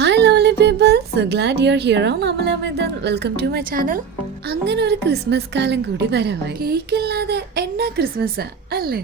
Hi lovely people, so glad you're here on Amala Medan. Welcome to my channel. അങ്ങനെ ഒരു Christmas കാലം കൂടി വരവായി. കേക്ക് ഇല്ലാതെ എന്നാ ക്രിസ്മസാ അല്ലേ?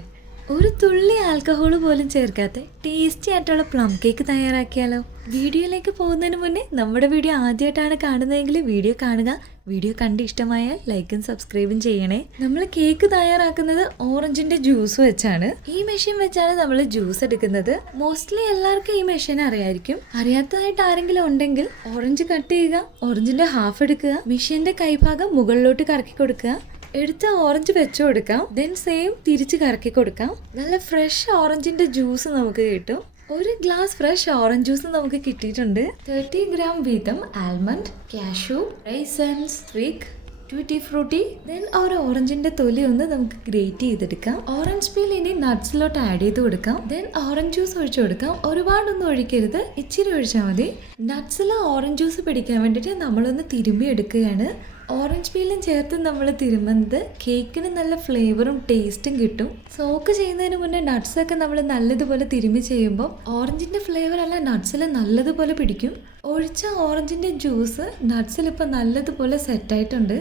ഒരു തുള്ളി ആൽക്കഹോൾ പോലും ചേർക്കാത്ത ടേസ്റ്റി ആയിട്ടുള്ള പ്ലം കേക്ക് തയ്യാറാക്കിയാലോ? വീഡിയോയിലേക്ക് പോകുന്നതിന് മുന്നേ നമ്മുടെ വീഡിയോ ആദ്യമായിട്ടാണ് കാണുന്നതെങ്കിൽ വീഡിയോ കാണുക. വീഡിയോ കണ്ട് ഇഷ്ടമായാൽ ലൈക്കും സബ്സ്ക്രൈബും ചെയ്യണേ. നമ്മൾ കേക്ക് തയ്യാറാക്കുന്നത് ഓറഞ്ചിന്റെ ജ്യൂസ് വെച്ചാണ്. ഈ മെഷീൻ വെച്ചാണ് നമ്മൾ ജ്യൂസ് എടുക്കുന്നത്. മോസ്റ്റ്ലി എല്ലാവർക്കും ഈ മെഷീൻ അറിയായിരിക്കും. അറിയാത്തതായിട്ട് ആരെങ്കിലും ഉണ്ടെങ്കിൽ ഓറഞ്ച് കട്ട് ചെയ്യുക, ഓറഞ്ചിന്റെ ഹാഫ് എടുക്കുക, മെഷീന്റെ കൈഭാഗം മുകളിലോട്ട് കറക്കി കൊടുക്കുക, എടുത്ത ഓറഞ്ച് വെച്ചു കൊടുക്കാം, ദെൻ സെയിം തിരിച്ച് കറക്കി കൊടുക്കാം. നല്ല ഫ്രഷ് ഓറഞ്ചിന്റെ ജ്യൂസ് നമുക്ക് കിട്ടും. ഒരു ഗ്ലാസ് ഫ്രഷ് ഓറഞ്ച് ജ്യൂസ് നമുക്ക് കിട്ടിയിട്ടുണ്ട്. 30 ഗ്രാം വീതം almond, cashew, റൈസൻസ്, fig, ട്യൂട്ടി Frooti. Then ഒരു ഓറഞ്ചിന്റെ തൊലി ഒന്ന് നമുക്ക് ഗ്രേറ്റ് ചെയ്തെടുക്കാം. ഓറഞ്ച് പീൽ ഇനി നട്ട്സിലോട്ട് ആഡ് ചെയ്ത് കൊടുക്കാം. ദെൻ ഓറഞ്ച് ജ്യൂസ് ഒഴിച്ചു കൊടുക്കാം. ഒരുപാടൊന്നും ഒഴിക്കരുത്, ഇച്ചിരി ഒഴിച്ചാൽ മതി. നട്ട്സിൽ ഓറഞ്ച് ജ്യൂസ് പിടിക്കാൻ വേണ്ടിയിട്ട് നമ്മളൊന്ന് തിരുമ്പി എടുക്കുകയാണ്. ഓറഞ്ച് പീലും ചേർത്ത് നമ്മൾ തിരുമുന്നത് കേക്കിന് നല്ല ഫ്ലേവറും ടേസ്റ്റും കിട്ടും. സോക്ക് ചെയ്യുന്നതിന് മുന്നേ നട്ട്സൊക്കെ നമ്മൾ നല്ലതുപോലെ തിരുമ്മി ചെയ്യുമ്പോൾ ഓറഞ്ചിൻ്റെ ഫ്ലേവർ അല്ല നട്ട്സിൽ നല്ലതുപോലെ പിടിക്കും. ഒഴിച്ച ഓറഞ്ചിൻ്റെ ജ്യൂസ് നട്ട്സിൽ ഇപ്പോൾ നല്ലതുപോലെ സെറ്റായിട്ടുണ്ട്.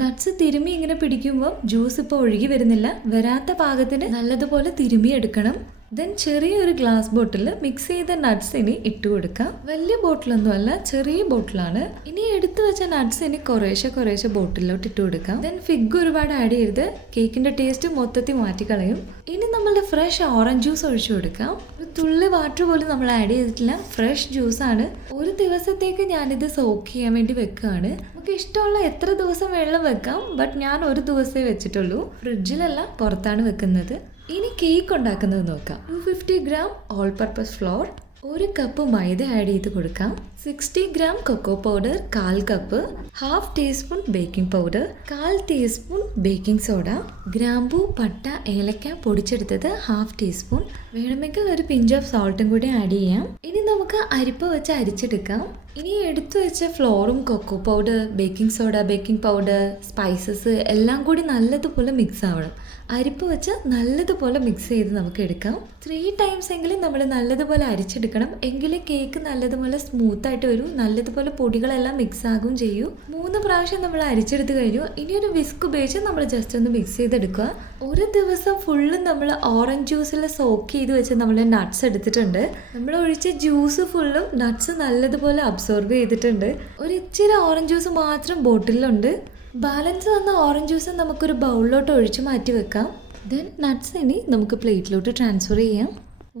നട്ട്സ് തിരുമ്മി ഇങ്ങനെ പിടിക്കുമ്പോൾ ജ്യൂസ് ഇപ്പോൾ ഒഴുകി വരുന്നില്ല. വരാത്ത പാകത്തിന് നല്ലതുപോലെ തിരുമ്മി എടുക്കണം. ദെൻ ചെറിയൊരു ഗ്ലാസ് ബോട്ടിൽ മിക്സ് ചെയ്ത നട്ട്സ് ഇനി ഇട്ട് കൊടുക്കാം. വലിയ ബോട്ടിലൊന്നും അല്ല, ചെറിയ ബോട്ടിലാണ്. ഇനി എടുത്തു വെച്ച നട്ട്സ് ഇനി കുറേശ്ശെ ബോട്ടിലോട്ട് ഇട്ട് കൊടുക്കാം. ദെൻ ഫിഗ് ഒരുപാട് ആഡ് ചെയ്ത് കേക്കിന്റെ ടേസ്റ്റ് മൊത്തത്തിൽ മാറ്റിക്കളയും. ഇനി നമ്മളുടെ ഫ്രഷ് ഓറഞ്ച് ജ്യൂസ് ഒഴിച്ചു കൊടുക്കാം. ഒരു തുള്ളി വാട്ടർ പോലും നമ്മൾ ആഡ് ചെയ്തിട്ടില്ല, ഫ്രഷ് ജ്യൂസാണ്. ഒരു ദിവസത്തേക്ക് ഞാനിത് സോക്ക് ചെയ്യാൻ വേണ്ടി വെക്കുകയാണ്. നമുക്ക് ഇഷ്ടമുള്ള എത്ര ദിവസം വെള്ളം വെക്കാം, ബട്ട് ഞാൻ ഒരു ദിവസമേ വെച്ചിട്ടുള്ളൂ. ഫ്രിഡ്ജിലല്ല, പുറത്താണ് വെക്കുന്നത്. ഇനി കേക്ക് ഉണ്ടാക്കുന്നത് നോക്കാം. 250 gram all purpose flour, 1 cup maida add ചെയ്ത് കൊടുക്കാം. 60 ഗ്രാം cocoa powder 1/4 cup, 1/2 teaspoon baking powder, 1/4 teaspoon baking soda, ഗ്രാമ്പൂ, പട്ട, ഏലക്ക പൊടിച്ചെടുത്തത് 1/2 ടീസ്പൂൺ. വേണമെങ്കിൽ ഒരു പിഞ്ച് ഓഫ് സോൾട്ടും കൂടി ആഡ് ചെയ്യാം. ഇനി നമുക്ക് അരിപ്പ വെച്ച് അരിച്ചെടുക്കാം. ഇനി എടുത്തു വെച്ച ഫ്ലോറും cocoa powder, baking soda, baking powder, spices എല്ലാം കൂടി നല്ലതുപോലെ മിക്സ് ആവണം. അരിപ്പ് വെച്ച് നല്ലതുപോലെ മിക്സ് ചെയ്ത് നമുക്ക് എടുക്കാം. 3 ടൈംസ് എങ്കിലും നമ്മൾ നല്ലതുപോലെ അരിച്ചെടുക്കണം. എങ്കിലേ കേക്ക് നല്ലതുപോലെ സ്മൂത്തായിട്ട് വരും, നല്ലതുപോലെ പൊടികളെല്ലാം മിക്സ് ആകും ചെയ്യും. 3 പ്രാവശ്യം നമ്മൾ അരിച്ചെടുത്ത് കഴിഞ്ഞു. ഇനി ഒരു വിസ്ക് ഉപയോഗിച്ച് നമ്മൾ ജസ്റ്റ് ഒന്ന് മിക്സ് ചെയ്തെടുക്കുക. ഒരു ദിവസം ഫുള്ളും നമ്മൾ ഓറഞ്ച് ജ്യൂസിൽ സോക്ക് ചെയ്ത് വെച്ച് നമ്മൾ നട്ട്സ് എടുത്തിട്ടുണ്ട്. നമ്മൾ ഒഴിച്ച ജ്യൂസ് ഫുള്ളും നട്ട്സ് നല്ലതുപോലെ അബ്സോർബ് ചെയ്തിട്ടുണ്ട്. ഒരു ഇച്ചിരി ഓറഞ്ച് ജ്യൂസ് മാത്രം ബോട്ടിലുണ്ട്. ബാലൻസ് വന്ന ഓറഞ്ച് ജ്യൂസ് നമുക്കൊരു ബൗളിലോട്ട് ഒഴിച്ച് മാറ്റി വെക്കാം. ദെൻ നട്ട്സ് ഇനി നമുക്ക് പ്ലേറ്റിലോട്ട് ട്രാൻസ്ഫർ ചെയ്യാം.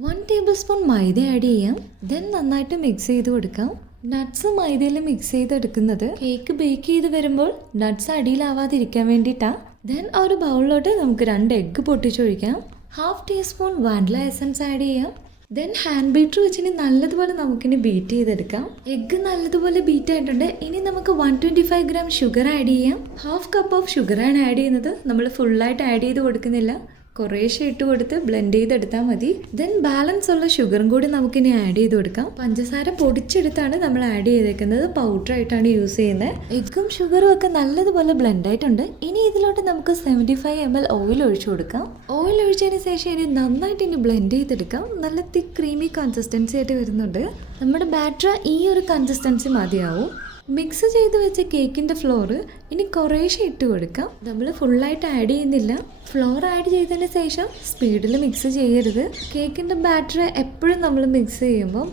1 ടേബിൾ സ്പൂൺ മൈദ ആഡ് ചെയ്യാം. ദെൻ നന്നായിട്ട് മിക്സ് ചെയ്ത് കൊടുക്കാം. നട്ട്സ് മൈദയിൽ മിക്സ് ചെയ്തെടുക്കുന്നത് കേക്ക് ബേക്ക് ചെയ്ത് വരുമ്പോൾ നട്ട്സ് അടിയിലാവാതിരിക്കാൻ വേണ്ടിയിട്ടാണ്. ദെൻ ഒരു ബൗളിലോട്ട് നമുക്ക് 2 എഗ്ഗ് പൊട്ടിച്ചൊഴിക്കാം. 1/2 ടീസ്പൂൺ വാനില എസൻസ് ആഡ് ചെയ്യാം. ദെൻ ഹാൻഡ് ബീറ്റർ വെച്ചിനി നല്ലതുപോലെ നമുക്കിനി ബീറ്റ് ചെയ്തെടുക്കാം. എഗ്ഗ് നല്ലതുപോലെ ബീറ്റ് ആയിട്ടുണ്ട്. ഇനി നമുക്ക് 125 ഗ്രാം ഷുഗർ ആഡ് ചെയ്യാം. 1/2 കപ്പ് ഓഫ് ഷുഗറാണ് ആഡ് ചെയ്യുന്നത്. നമ്മൾ ഫുള്ളായിട്ട് ആഡ് ചെയ്ത് കൊടുക്കുന്നില്ല, കുറേശ്ശെ ഇട്ട് കൊടുത്ത് ബ്ലെൻഡ് ചെയ്തെടുത്താൽ മതി. ദെൻ ബാലൻസ് ഉള്ള ഷുഗറും കൂടി നമുക്കിനി ആഡ് ചെയ്ത് കൊടുക്കാം. പഞ്ചസാര പൊടിച്ചെടുത്താണ് നമ്മൾ ആഡ് ചെയ്തേക്കുന്നത്, പൗഡറായിട്ടാണ് യൂസ് ചെയ്യുന്നത്. എഗ്ഗും ഷുഗറും ഒക്കെ നല്ലതുപോലെ ബ്ലെൻഡ് ആയിട്ടുണ്ട്. ഇനി ഇതിലോട്ട് നമുക്ക് 75 ml ഓയിൽ ഒഴിച്ചു കൊടുക്കാം. ഓയിൽ ഒഴിച്ചതിന് ശേഷം ഇനി നന്നായിട്ട് ഇനി ബ്ലെൻഡ് ചെയ്തെടുക്കാം. നല്ല തിക്ക് ക്രീമി കൺസിസ്റ്റൻസി ആയിട്ട് വരുന്നുണ്ട്. നമ്മുടെ ബാറ്റർ ഈ ഒരു കൺസിസ്റ്റൻസി മതിയാവും. മിക്സ് ചെയ്ത് വെച്ച കേക്കിൻ്റെ ഫ്ലോറ് ഇനി കുറേശ്ശെ ഇട്ട് കൊടുക്കാം. നമ്മൾ ഫുള്ളായിട്ട് ആഡ് ചെയ്യുന്നില്ല. ഫ്ലോർ ആഡ് ചെയ്തതിന് ശേഷം സ്പീഡിൽ മിക്സ് ചെയ്യരുത്. കേക്കിൻ്റെ ബാറ്റർ എപ്പോഴും നമ്മൾ മിക്സ് ചെയ്യുമ്പോൾ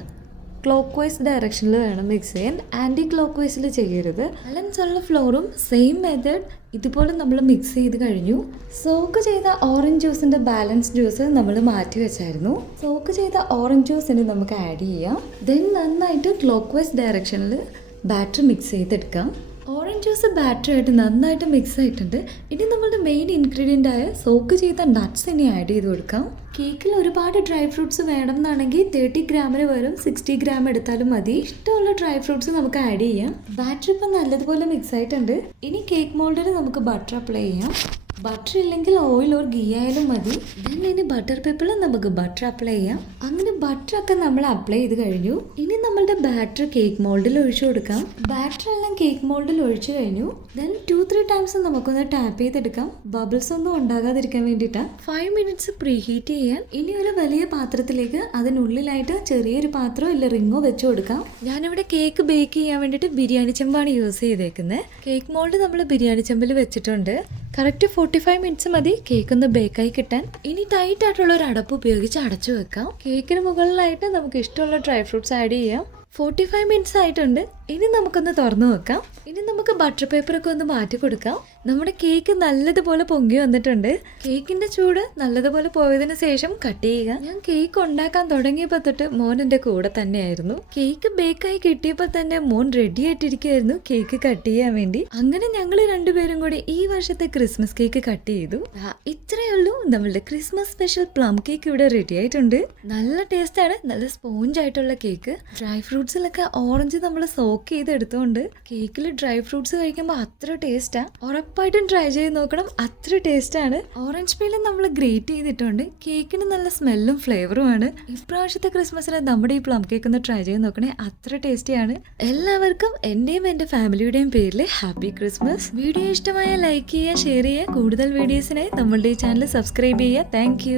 ക്ലോക്ക് വൈസ് ഡയറക്ഷനിൽ വേണം മിക്സ് ചെയ്യാൻ, ആൻറ്റി ക്ലോക്ക് വൈസിൽ ചെയ്യരുത്. ബാലൻസ് ഉള്ള ഫ്ലോറും സെയിം മെത്തേഡ് ഇതുപോലെ നമ്മൾ മിക്സ് ചെയ്ത് കഴിഞ്ഞു. സോക്ക് ചെയ്ത ഓറഞ്ച് ജ്യൂസിൻ്റെ ബാലൻസ് ജ്യൂസ് നമ്മൾ മാറ്റി വെച്ചായിരുന്നു. സോക്ക് ചെയ്ത ഓറഞ്ച് ജ്യൂസിന് നമുക്ക് ആഡ് ചെയ്യാം. ദെൻ നന്നായിട്ട് ക്ലോക്ക് വൈസ് ഡയറക്ഷനിൽ ബാറ്റർ മിക്സ് ചെയ്തെടുക്കാം. ഓറഞ്ച് ജ്യൂസ് ബാറ്ററായിട്ട് നന്നായിട്ട് മിക്സ് ആയിട്ടുണ്ട്. ഇനി നമ്മളുടെ മെയിൻ ഇൻഗ്രീഡിയൻ്റ് ആയ സോക്ക് ചെയ്ത നട്ട്സ് ഇനി ആഡ് ചെയ്ത് കൊടുക്കാം. കേക്കിൽ ഒരുപാട് ഡ്രൈ ഫ്രൂട്ട്സ് വേണം എന്നാണെങ്കിൽ 30 ഗ്രാമിന് വരും 60 ഗ്രാം എടുത്താലും മതി. ഇഷ്ടമുള്ള ഡ്രൈ ഫ്രൂട്ട്സ് നമുക്ക് ആഡ് ചെയ്യാം. ബാറ്റർ ഇപ്പം നല്ലതുപോലെ മിക്സ് ആയിട്ടുണ്ട്. ഇനി കേക്ക് മോൾഡിൽ നമുക്ക് ബട്ടർ അപ്ലൈ ചെയ്യാം. ബട്ടർ ഇല്ലെങ്കിൽ ഓയിൽ ഓർ ഗീ ആയാലും മതി. ദെൻ ഇനി ബട്ടർ പേപ്പറിൽ നമുക്ക് ബട്ടർ അപ്ലൈ ചെയ്യാം. അങ്ങനെ ബട്ടർ ഒക്കെ നമ്മൾ അപ്ലൈ ചെയ്ത് കഴിഞ്ഞു. ഇനി നമ്മളുടെ ബാറ്റർ കേക്ക് മോൾഡിൽ ഒഴിച്ചു കൊടുക്കാം. ബാറ്റർ എല്ലാം കേക്ക് മോൾഡിൽ ഒഴിച്ചു കഴിഞ്ഞു. ദെൻ 2-3 ടൈംസ് നമുക്കൊന്ന് ടാപ്പ് ചെയ്തെടുക്കാം. ബബിൾസ് ഒന്നും ഉണ്ടാകാതിരിക്കാൻ വേണ്ടിയിട്ടാണ്. 5 മിനിറ്റ്സ് പ്രീ ഹീറ്റ് ചെയ്യാൻ. ഇനി ഒരു വലിയ പാത്രത്തിലേക്ക് അതിനുള്ളിലായിട്ട് ചെറിയൊരു പാത്രമോ ഇല്ല റിങ്ങോ വെച്ച് കൊടുക്കാം. ഞാനിവിടെ കേക്ക് ബേക്ക് ചെയ്യാൻ വേണ്ടിയിട്ട് ബിരിയാണി ചെമ്പാണ് യൂസ് ചെയ്തേക്കുന്നത്. കേക്ക് മോൾഡ് നമ്മൾ ബിരിയാണി ചെമ്പിൽ വെച്ചിട്ടുണ്ട്. കറക്റ്റ് 45 മിനിറ്റ്സ് മതി കേക്ക് ഒന്ന് ബേക്കായി കിട്ടാൻ. ഇനി ടൈറ്റ് ആയിട്ടുള്ള ഒരു അടപ്പ് ഉപയോഗിച്ച് അടച്ചു വെക്കാം. കേക്കിന് മുകളിലായിട്ട് നമുക്ക് ഇഷ്ടമുള്ള ഡ്രൈ ഫ്രൂട്ട്സ് ആഡ് ചെയ്യാം. 45 മിനിറ്റ്സ് ആയിട്ടുണ്ട്. ഇനി നമുക്കൊന്ന് തുറന്നു വെക്കാം. ഇനി നമുക്ക് ബട്ടർ പേപ്പറൊക്കെ ഒന്ന് മാറ്റി കൊടുക്കാം. നമ്മുടെ കേക്ക് നല്ലതുപോലെ പൊങ്ങി വന്നിട്ടുണ്ട്. കേക്കിന്റെ ചൂട് നല്ലതുപോലെ പോയതിനു ശേഷം കട്ട് ചെയ്യുക. ഞാൻ കേക്ക് ഉണ്ടാക്കാൻ തുടങ്ങിയപ്പോൾ തൊട്ട് മോൻ എൻ്റെ കൂടെ തന്നെയായിരുന്നു. കേക്ക് ബേക്കായി കിട്ടിയപ്പോൾ തന്നെ മോൻ റെഡി ആയിട്ടിരിക്കുകയായിരുന്നു കേക്ക് കട്ട് ചെയ്യാൻ വേണ്ടി. അങ്ങനെ ഞങ്ങൾ രണ്ടുപേരും കൂടി ഈ വർഷത്തെ ക്രിസ്മസ് കേക്ക് കട്ട് ചെയ്തു. ഇത്രയേ ഉള്ളൂ, നമ്മളുടെ ക്രിസ്മസ് സ്പെഷ്യൽ പ്ലം കേക്ക് ഇവിടെ റെഡി ആയിട്ടുണ്ട്. നല്ല ടേസ്റ്റ് ആണ്, നല്ല സ്പോഞ്ച് ആയിട്ടുള്ള കേക്ക്. ഡ്രൈ ഫ്രൂട്ട്സിലൊക്കെ ഓറഞ്ച് നമ്മൾ സോക്ക് ചെയ്ത് എടുത്തുകൊണ്ട് കേക്കിൽ ഡ്രൈ ഫ്രൂട്ട്സ് കഴിക്കുമ്പോൾ അത്ര ടേസ്റ്റാ. ഉറപ്പായിട്ടും ട്രൈ ചെയ്ത് നോക്കണം, അത്ര ടേസ്റ്റ് ആണ്. ഓറഞ്ച് പീലും നമ്മൾ ഗ്രേറ്റ് ചെയ്തിട്ടുണ്ട്. കേക്കിന് നല്ല സ്മെല്ലും ഫ്ലേവറും ആണ്. ഇപ്രാവശ്യത്തെ ക്രിസ്മസിന് നമ്മുടെ ഈ പ്ലം കേക്ക് ഒന്ന് ട്രൈ ചെയ്ത് നോക്കണേ, അത്ര ടേസ്റ്റിയാണ്. എല്ലാവർക്കും എന്റെയും എന്റെ ഫാമിലിയുടെയും പേരിൽ ഹാപ്പി ക്രിസ്മസ്. വീഡിയോ ഇഷ്ടമായ ലൈക്ക് ചെയ്യുക, ഷെയർ ചെയ്യുക. കൂടുതൽ വീഡിയോസിനായി നമ്മളുടെ ഈ ചാനൽ സബ്സ്ക്രൈബ് ചെയ്യുക. താങ്ക്